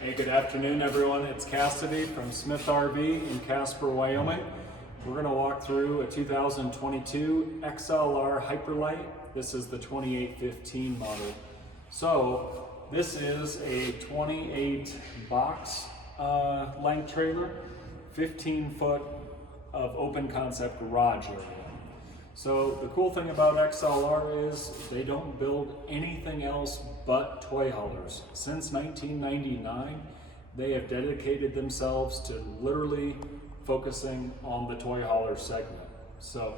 Hey, good afternoon everyone. It's Cassidy from Smith RV in Casper, Wyoming. We're going to walk through a 2022 XLR Hyperlite. This is the 2815 model. So this is a 28 box length trailer, 15 foot of open concept garage area. So the cool thing about XLR is they don't build anything else but toy haulers. Since 1999, they have dedicated themselves to literally focusing on the toy hauler segment. So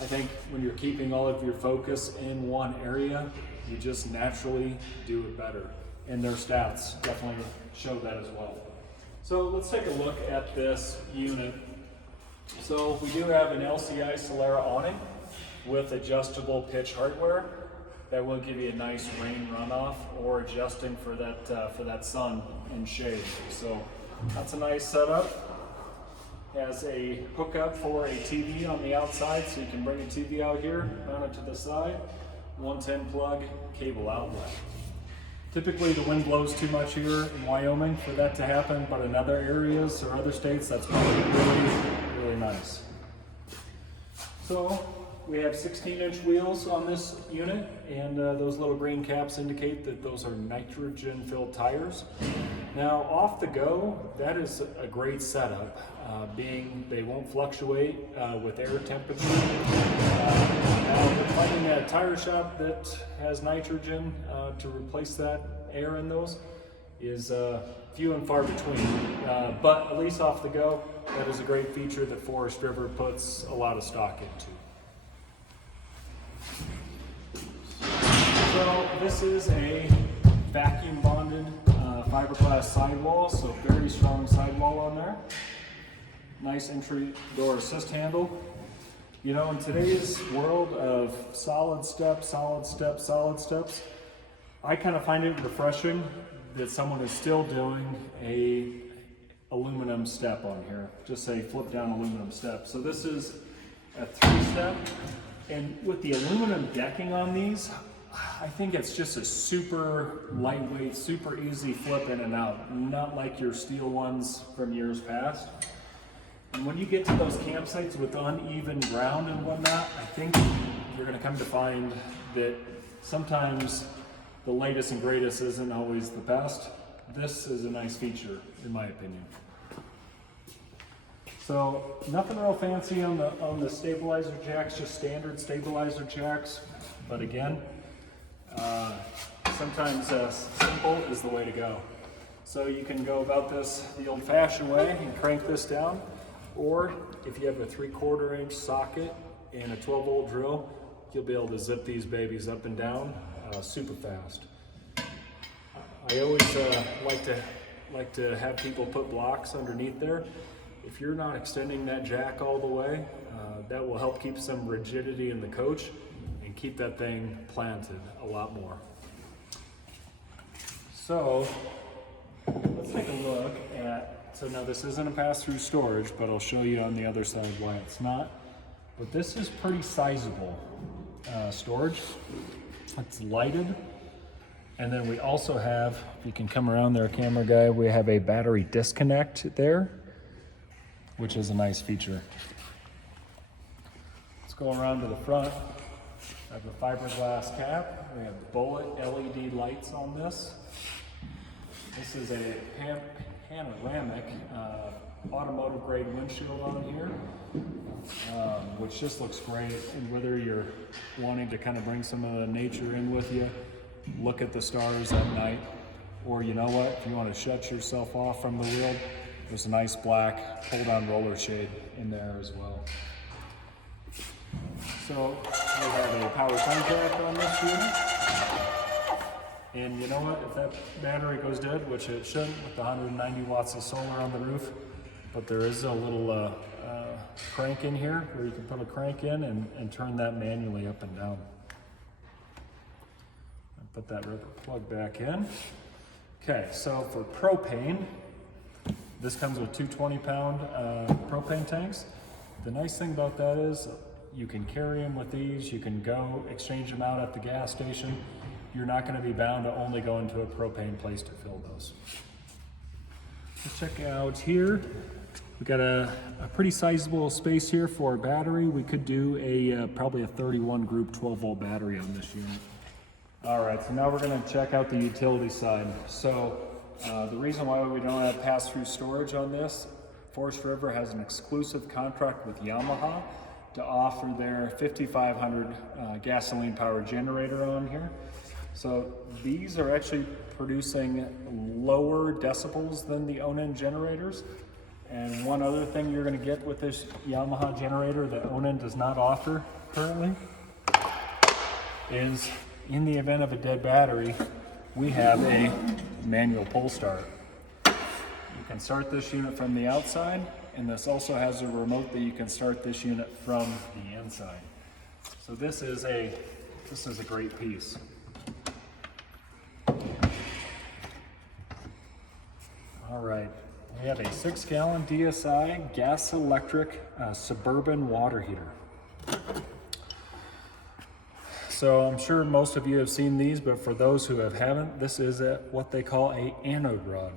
I think when you're keeping all of your focus in one area, you just naturally do it better. And their stats definitely show that as well. So let's take a look at this unit. So we do have an LCI Solera awning with adjustable pitch hardware that will give you a nice rain runoff or adjusting for that sun and shade. So that's a nice setup. Has a hookup for a TV on the outside, so you can bring a TV out here, mount it to the side. 110 plug cable outlet. Typically the wind blows too much here in Wyoming for that to happen, but in other areas or other states that's probably really nice. So we have 16-inch wheels on this unit, and those little green caps indicate that those are nitrogen-filled tires. Now, off the go, that is a great setup, being they won't fluctuate with air temperature. Now, finding a tire shop that has nitrogen to replace that air in those is few and far between, but at least off the go, that is a great feature that Forest River puts a lot of stock into. So this is a vacuum bonded fiberglass sidewall, so very strong sidewall on there. Nice entry door assist handle. You know, in today's world of solid steps, I kind of find it refreshing that someone is still doing a aluminum step on here. Just say flip down aluminum step. So this is a 3-step, and with the aluminum decking on these, I think it's just a super lightweight, super easy flip in and out, not like your steel ones from years past. And when you get to those campsites with uneven ground and whatnot, I think you're going to come to find that sometimes the latest and greatest isn't always the best. This is a nice feature, in my opinion. So nothing real fancy on the stabilizer jacks, just standard stabilizer jacks. But again, sometimes simple is the way to go. So you can go about this the old-fashioned way and crank this down, or if you have a 3/4 inch socket and a 12-volt drill, you'll be able to zip these babies up and down super fast. I always like to have people put blocks underneath there. If you're not extending that jack all the way, that will help keep some rigidity in the coach and keep that thing planted a lot more. So let's take a look at, so now this isn't a pass-through storage, but I'll show you on the other side why it's not. But this is pretty sizable storage. It's lighted. And then we also have, if you can come around there, camera guy, we have a battery disconnect there, which is a nice feature. Let's go around to the front. I have a fiberglass cap. We have bullet LED lights on this. This is a panoramic automotive grade windshield on here, which just looks great. And whether you're wanting to kind of bring some of the nature in with you, look at the stars at night, or you know what, if you want to shut yourself off from the wheel, there's a nice black pull-down roller shade in there as well. So we have a power contact on this unit. And you know what, if that battery goes dead, which it shouldn't with the 190 watts of solar on the roof, but there is a little crank in here where you can put a crank in and turn that manually up and down. Put that rubber plug back in. Okay, so for propane, this comes with two 20-pound propane tanks. The nice thing about that is you can carry them with these. You can go exchange them out at the gas station. You're not going to be bound to only go into a propane place to fill those. Let's check out here. We got a pretty sizable space here for a battery. We could do a probably a 31 group 12 volt battery on this unit. All right, so now we're gonna check out the utility side. So the reason why we don't have pass-through storage on this, Forest River has an exclusive contract with Yamaha to offer their 5500 gasoline powered generator on here. So these are actually producing lower decibels than the Onan generators. And one other thing you're gonna get with this Yamaha generator that Onan does not offer currently is, in the event of a dead battery, we have a manual pull start. You can start this unit from the outside, and this also has a remote that you can start this unit from the inside. So this is a great piece. All right, we have a 6-gallon DSI gas electric suburban water heater. So I'm sure most of you have seen these, but for those who haven't, this is what they call a anode rod.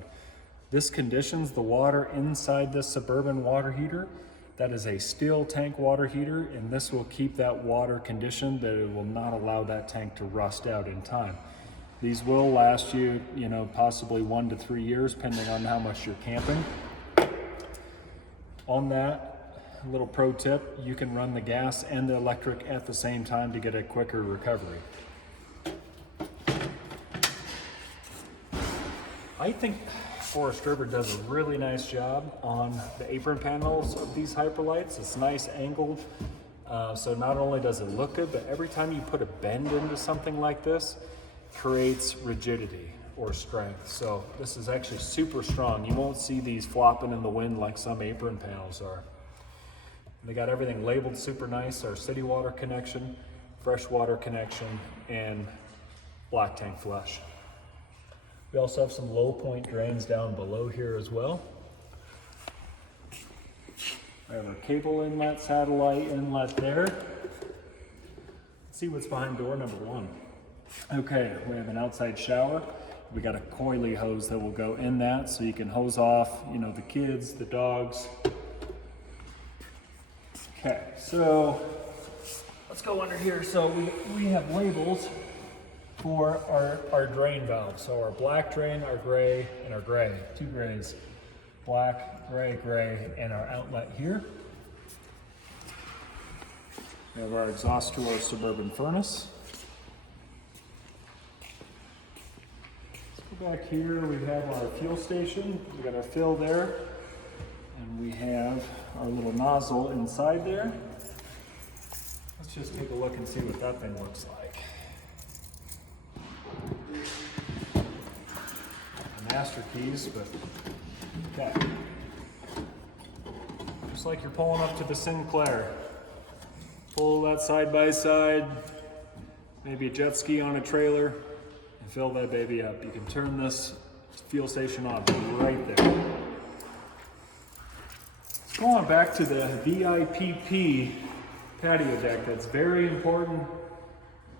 This conditions the water inside this suburban water heater. That is a steel tank water heater, and this will keep that water conditioned, that it will not allow that tank to rust out in time. These will last you, possibly 1 to 3 years, depending on how much you're camping. On that, a little pro tip, you can run the gas and the electric at the same time to get a quicker recovery. I think Forest River does a really nice job on the apron panels of these Hyperlights. It's nice angled, so not only does it look good, but every time you put a bend into something like this, creates rigidity or strength. So this is actually super strong. You won't see these flopping in the wind like some apron panels are. They got everything labeled super nice, our city water connection, freshwater connection, and black tank flush. We also have some low point drains down below here as well. We have our cable inlet, satellite inlet there. Let's see what's behind door number 1. Okay, we have an outside shower. We got a coily hose that will go in that, so you can hose off, the kids, the dogs. Okay, so let's go under here. So we have labels for our drain valves. So our black drain, our gray, and our gray. 2 grays. Black, gray, and our outlet here. We have our exhaust to our suburban furnace. Let's go back here. We have our fuel station. We got our fill there. And we have our little nozzle inside there. Let's just take a look and see what that thing looks like. A masterpiece, but okay. Just like you're pulling up to the Sinclair. Pull that side by side, maybe a jet ski on a trailer, and fill that baby up. You can turn this fuel station on right there. Going back to the VIPP patio deck, that's very important,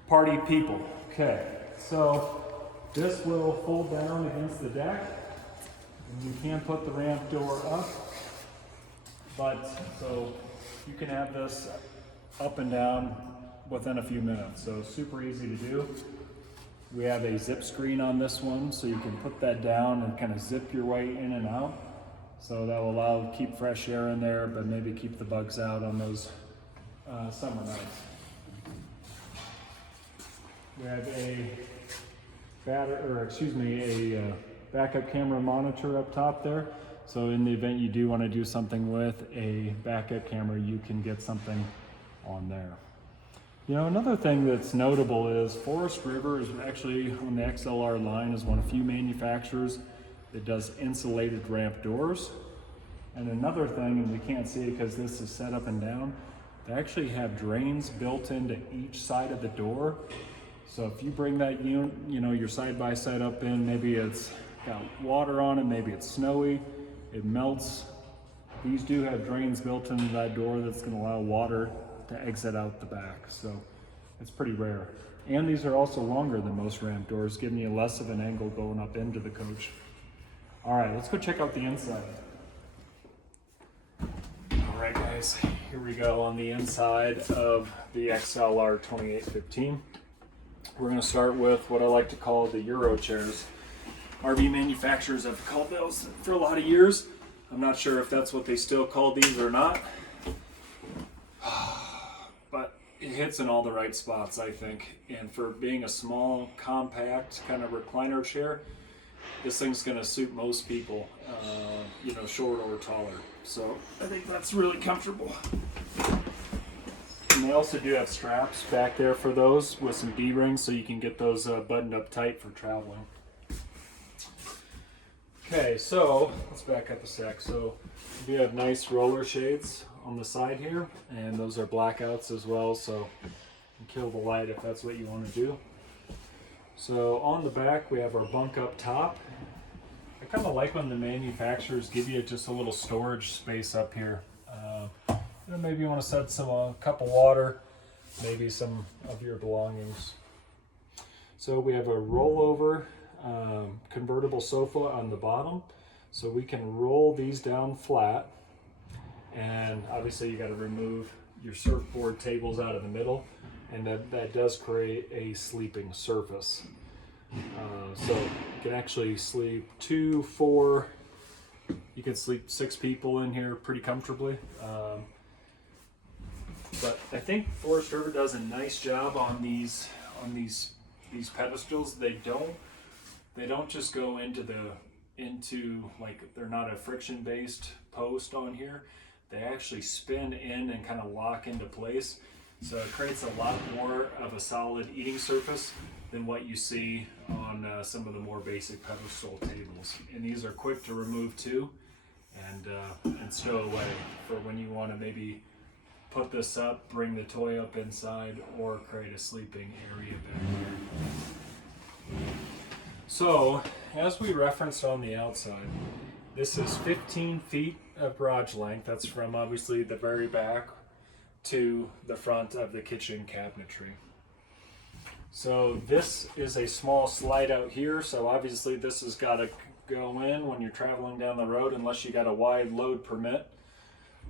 party people. Okay, so this will fold down against the deck, and you can put the ramp door up, but so you can have this up and down within a few minutes, so super easy to do. We have a zip screen on this one, so you can put that down and kind of zip your way in and out. So that will allow keep fresh air in there, but maybe keep the bugs out on those summer nights. We have a backup camera monitor up top there. So in the event you do want to do something with a backup camera, you can get something on there. Another thing that's notable is Forest River is actually on the XLR line is one of few manufacturers that does insulated ramp doors. And another thing, and we can't see it because this is set up and down, they actually have drains built into each side of the door. So if you bring that unit, your side-by-side up in, maybe it's got water on it, maybe it's snowy, it melts. These do have drains built into that door that's going to allow water to exit out the back. So it's pretty rare. And these are also longer than most ramp doors, giving you less of an angle going up into the coach. All right, let's go check out the inside. All right, guys, here we go on the inside of the XLR 2815. We're going to start with what I like to call the Euro chairs. RV manufacturers have called those for a lot of years. I'm not sure if that's what they still call these or not. But it hits in all the right spots, I think. And for being a small, compact kind of recliner chair, this thing's going to suit most people, you know, short or taller. So I think that's really comfortable. And they also do have straps back there for those with some D-rings, so you can get those buttoned up tight for traveling. Okay, so let's back up a sec. So we have nice roller shades on the side here, and those are blackouts as well, so you can kill the light if that's what you want to do. So on the back we have our bunk up top. I kind of like when the manufacturers give you just a little storage space up here. You know, maybe you want to set some cup of water, maybe some of your belongings. So we have a rollover convertible sofa on the bottom, so we can roll these down flat, and obviously you got to remove your surfboard tables out of the middle, and that does create a sleeping surface. So you can actually sleep 2, 4, you can sleep 6 people in here pretty comfortably. But I think Forest River does a nice job on these pedestals. They don't just go into like, they're not a friction based post on here. They actually spin in and kind of lock into place. So it creates a lot more of a solid eating surface than what you see on some of the more basic pedestal tables. And these are quick to remove too, and stow away for when you want to maybe put this up, bring the toy up inside, or create a sleeping area back here. So, as we referenced on the outside, this is 15 feet of garage length. That's from obviously the very back to the front of the kitchen cabinetry. So this is a small slide out here, so obviously this has got to go in when you're traveling down the road, unless you got a wide load permit,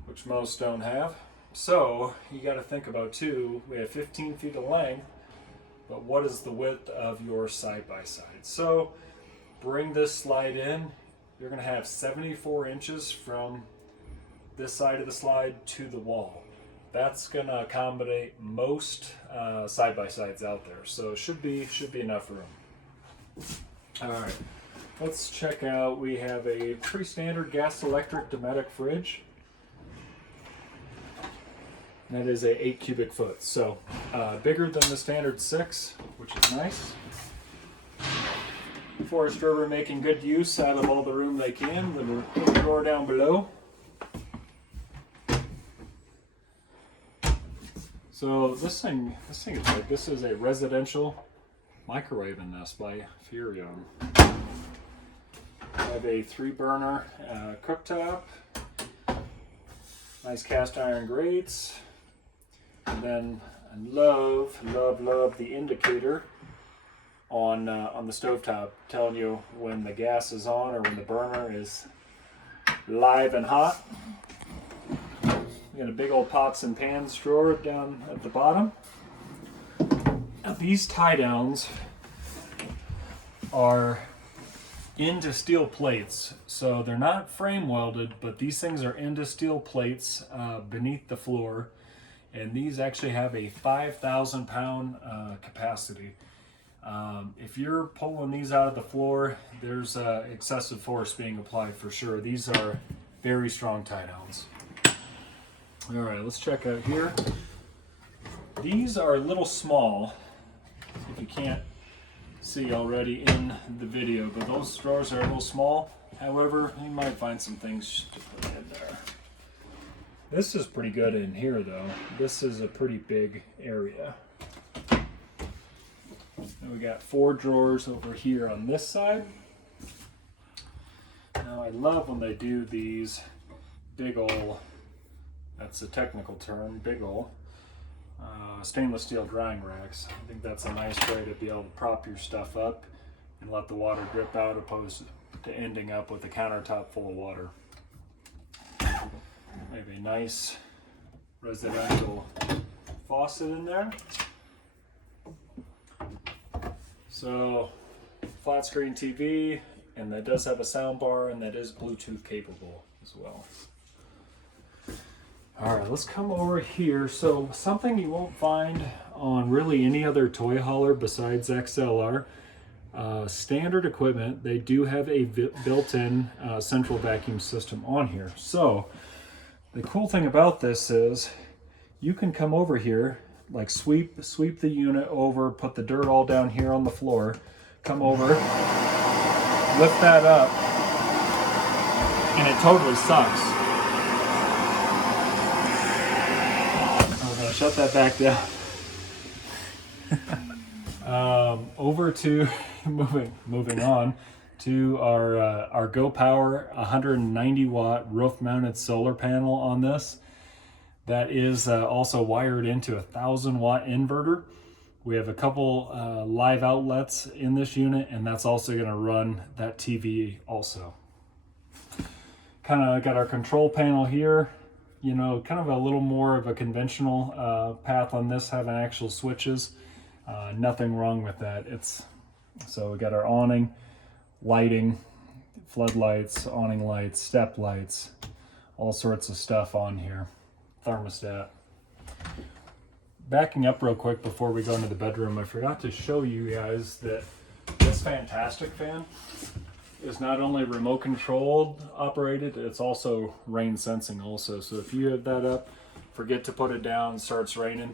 which most don't have. So you got to think about too, we have 15 feet of length, but what is the width of your side-by-side? So bring this slide in, you're going to have 74 inches from this side of the slide to the wall. That's going to accommodate most side-by-sides out there, so it should be enough room. All right, let's check out, we have a pretty standard gas electric Dometic fridge. That is a 8 cubic foot, so bigger than the standard 6, which is nice. Forest River making good use out of all the room they can. The little drawer down below. So this thing is like, this is a residential microwave in this by Furion. I have a 3-burner cooktop, nice cast iron grates. And then I love the indicator on the stovetop, telling you when the gas is on or when the burner is live and hot. We got a big old pots and pans drawer down at the bottom. Now these tie downs are into steel plates, so they're not frame welded, but these things are into steel plates beneath the floor. And these actually have a 5,000 pound capacity. If you're pulling these out of the floor, there's excessive force being applied for sure. These are very strong tie downs. All right, let's check out here. These are a little small, if you can't see already in the video, but those drawers are a little small. However, you might find some things to put in there. This is pretty good in here though. This is a pretty big area. And we got 4 drawers over here on this side. Now I love when they do these big ol', that's a technical term, big ol' stainless steel drying racks. I think that's a nice way to be able to prop your stuff up and let the water drip out, opposed to ending up with a countertop full of water. Maybe a nice residential faucet in there. So flat screen TV, and that does have a sound bar, and that is Bluetooth capable as well. All right, let's come over here. So something you won't find on really any other toy hauler besides XLR, standard equipment, they do have a built-in central vacuum system on here. So the cool thing about this is you can come over here, like sweep the unit over, put the dirt all down here on the floor, come over, lift that up, and it totally sucks. I'm gonna shut that back down. Over to moving on to our Go Power 190 watt roof mounted solar panel on this. That is also wired into a 1,000 watt inverter. We have a couple live outlets in this unit, and that's also going to run that TV also. Kind of got our control panel here. You know, kind of a little more of a conventional path on this, having actual switches. Nothing wrong with that. So we got our awning, lighting, floodlights, awning lights, step lights, all sorts of stuff on here. Thermostat. Backing up real quick before we go into the bedroom, I forgot to show you guys that this fantastic fan is not only remote controlled operated, it's also rain sensing also. So if you have that up, forget to put it down, starts raining,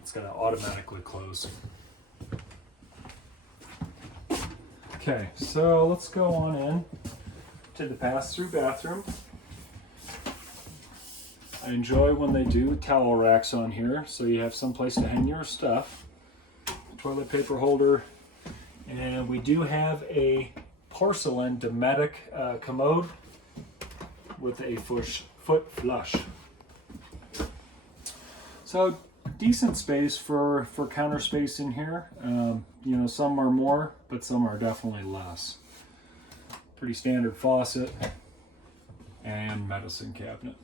it's going to automatically close. Okay, so let's go on in to the pass-through bathroom. I enjoy when they do towel racks on here, so you have some place to hang your stuff. Toilet paper holder, and we do have a porcelain Dometic commode with a foot flush. So decent space for counter space in here. You know, some are more, but some are definitely less. Pretty standard faucet and medicine cabinet.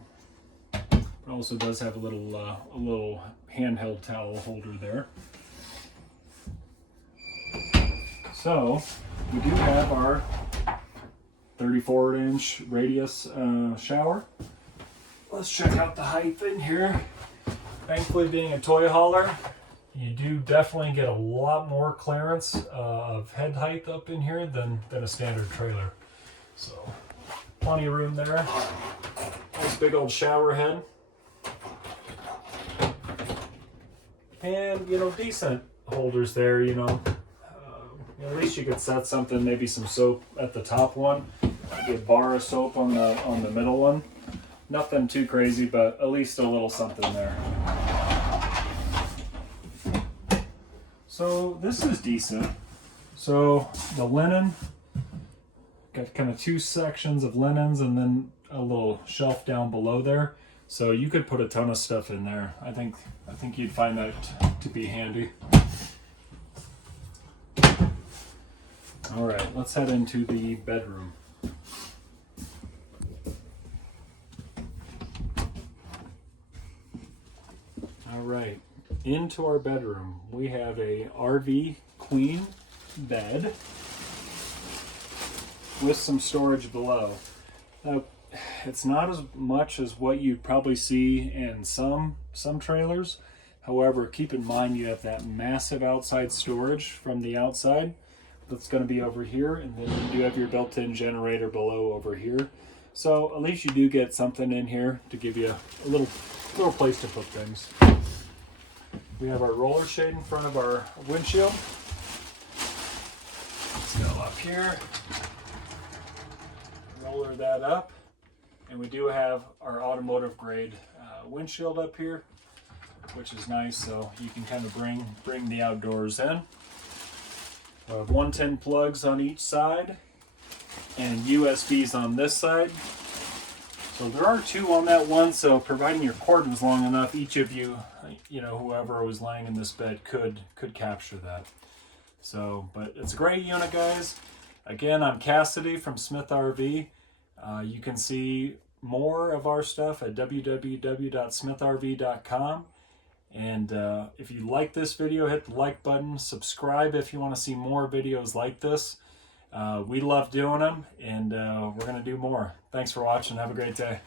It also does have a little handheld towel holder there. So we do have our 34-inch radius shower. Let's check out the height in here. Thankfully, being a toy hauler, you do definitely get a lot more clearance of head height up in here than a standard trailer. So plenty of room there. Nice big old shower head. And, you know, decent holders there, you know. At least you could set something, maybe some soap at the top one. Maybe a bar of soap on the middle one. Nothing too crazy, but at least a little something there. So this is decent. So the linen, got kind of two sections of linens and then a little shelf down below there. So you could put a ton of stuff in there. I think you'd find that to be handy. All right, let's head into the bedroom. All right, into our bedroom. We have a RV queen bed with some storage below. Now, it's not as much as what you'd probably see in some trailers. However, keep in mind you have that massive outside storage from the outside that's going to be over here, and then you do have your built-in generator below over here. So at least you do get something in here to give you a little place to put things. We have our roller shade in front of our windshield. Let's go up here, roller that up. And we do have our automotive grade windshield up here, which is nice, so you can kind of bring the outdoors in. We have 110 plugs on each side and USBs on this side. So there are two on that one, so providing your cord was long enough, each of you, you know, whoever was laying in this bed could capture that. So, but it's a great unit, guys. Again, I'm Cassidy from Smith RV. You can see more of our stuff at www.smithrv.com. And if you like this video, hit the like button, subscribe if you want to see more videos like this. We love doing them, and we're going to do more. Thanks for watching. Have a great day.